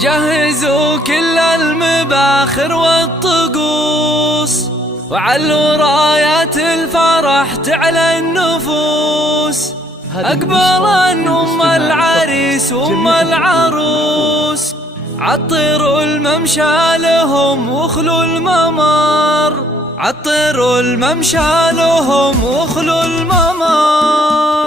جهزوا كل المباخر والطقوس، وعلوا رايات الفرح تعلى النفوس. أقبلا أم العريس وأم العروس، عطروا الممشى لهم واخلوا الممر، عطروا الممشى لهم واخلوا الممر.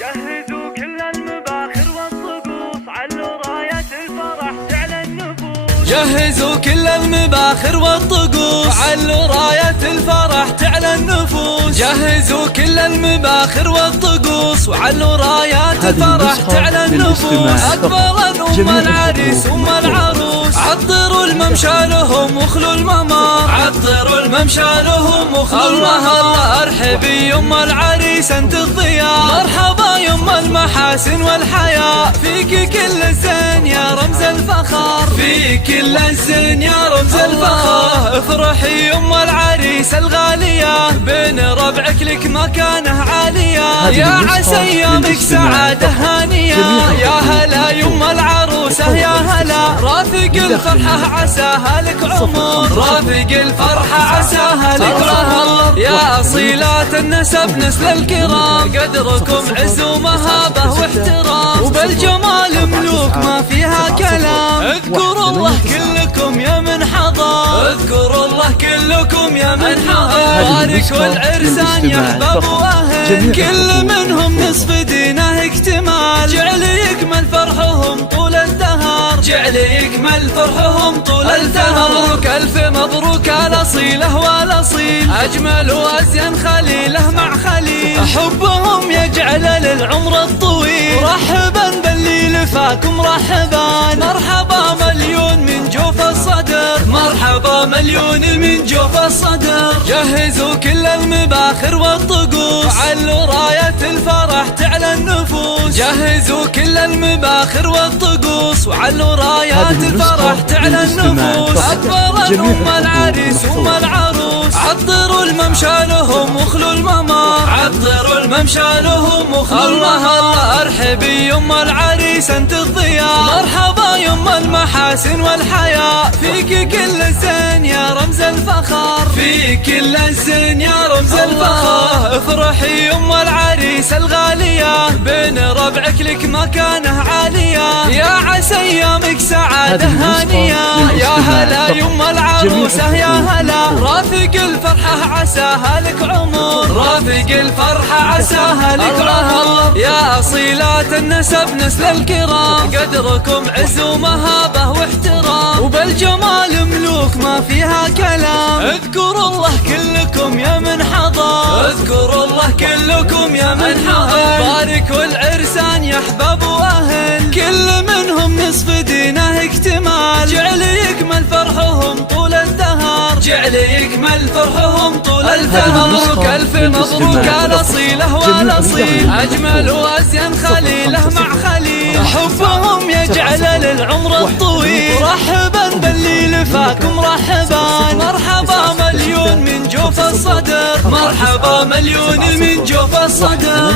جهزوا كل المباخر والطقوس، علوا رايات الفرح تعلى النفوس. جهزوا كل المباخر والطقوس، علوا راية الفرح تعلى النفوس. جهزوا كل المباخر والطقوس، وعلوا رايات الفرح تعلى النفوس. أقبلا أم العريس وأم العروس، عطروا الممشى لهم واخلوا الممر، عطروا الممشى لهم واخلوا الممر. ارحبي يم العريس انت الضياء، مرحبا يم المحاسن والحياة، فيك كل الزين يا رمز الفخر، فيك كل الزين يا رمز الفخر. افرحي يم العريس الغالية، بين ربعك لك مكانه عالية، يا عسى ايامك سعادة هانية. يا هلا يم العروسة يا هلا، رافق الفرحة عساها لك عمر، رافق الفرحة عساها لك عمر. يا أصيلات النسب نسل الكرام، قدركم عز ومهابة واحترام، وبالجمال ملوك ما فيها كلام. اذكروا الله كلكم يا من حضر، اذكروا الله كلكم يا من حضر. باركوا العرسان يا احباب واهل، كل منهم نصف دينه اكتمال، جعل يكمل فرحهم طول الدهر، جعل يكمل فرحهم طول الدهر. مبروك الف مبروك الاصيله والاصيل، اجمل وازين خليله مع خليل، حبهم يجعل للعمر الطويل. مرحبا باللي لفاكم مرحبا، مرحبا مليون من جوف الصدر، مرحبا مليون من جوف الصدر. جهزوا كل المباخر والطقوس، علوا راية الفرح تعلى النفوس. جهزوا كل المباخر والطقوس، وعلوا رايات الفرح تعلى النفوس. أكبر أم العريس وأم العروس، عطروا الممشى لهم واخلوا الممر، عطروا الممشى لهم واخلوا الممر. ارحبي يم العريس انت الضياء، مرحبا يم المحاسن والحياة، فيك كل الزين يا رمز الفخر، فيك كل الزين يا رمز الفخر. افرحي يم العريس الغالية، بين ربعك لك مكانه عالية، يا عسى ايامك سعادة هانية. يا هلا يم العروسة يا هلا، رافق الفرحة عساها لك عمر، رافق الفرحة عساها لك عمر. يا أصيلات النسب نسل الكرام، قدركم عز ومهابة واحترام، وبالجمال ملوك ما فيها كلام. اذكروا الله كلكم يا من حضر، اذكروا الله كلكم يا من حضر. باركوا العرسان يا احباب واهل، كل منهم نصف دينه اكتمال، جعل يكمل فرحهم طول الدهر، جعل يكمل فرحهم طول الدهر. مبروك الف مبروك الاصيله والاصيل، اجمل وازين خليله مع خليل، حبهم يجعل للعمر الطويل. مرحبا باللي لفاكم مرحبا، مرحبا مليون من جوف الصدر، مرحبا مليون من جوف الصدر.